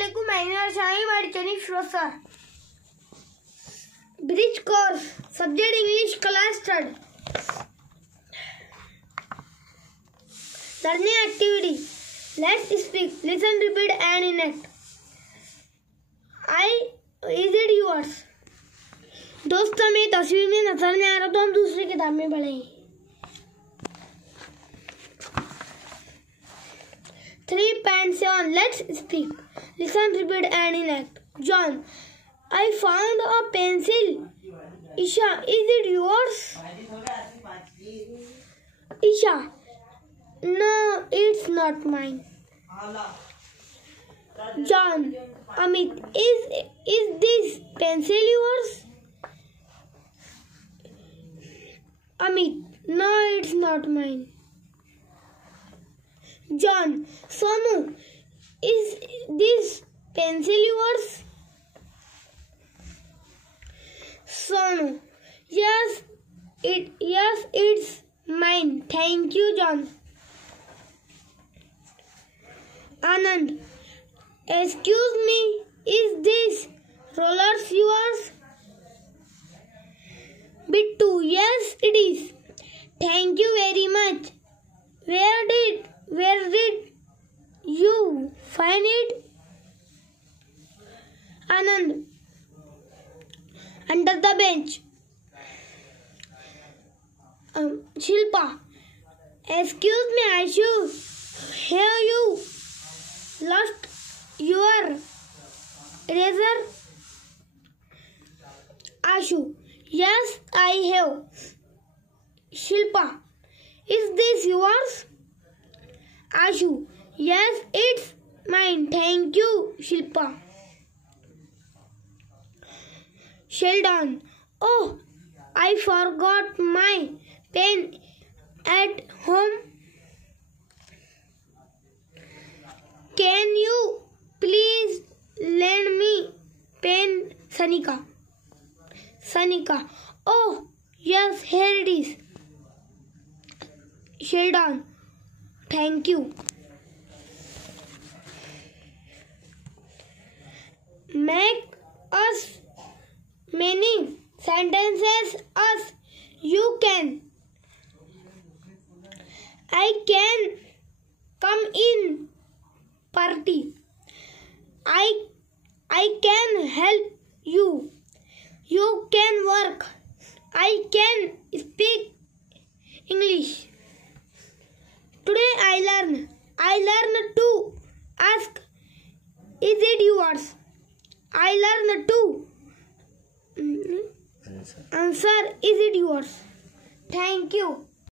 Assalamualaikum. My name is Firoz sir. Bridge course. Subject English class third. Learning activity. Let's speak. Listen, repeat and enact. Is it yours? दोस्त हमें तस्वीर में नजर नहीं आ रहा तो हम दूसरी किताब में पढ़ेंगे. 3.7 Let's speak. Listen, repeat and enact. John, I found a pencil. Isha, is it yours? Isha, no, it's not mine. John, Amit, is this pencil yours? Amit, no, it's not mine. John, Sonu, is this pencil yours? Sonu, yes, it's mine. Thank you, John. Anand, excuse me, is this rollers yours? Bittu, yes, it is. Thank you very much. Where did you find it? Anand, under the bench. Shilpa, excuse me, Ashu, have you lost your eraser? Ashu, yes, I have. Shilpa, is this yours? Ashu, yes, it's mine. Thank you, Shilpa. Sheldon, oh, I forgot my pen at home. Can you please lend me pen, Sanika? Sanika, oh, yes, here it is. Sheldon, thank you. Make us many sentences as you can. I can come in party. I can help you. You can work. I can speak English. Today I learned to ask, is it yours? I learned to answer, is it yours? Thank you.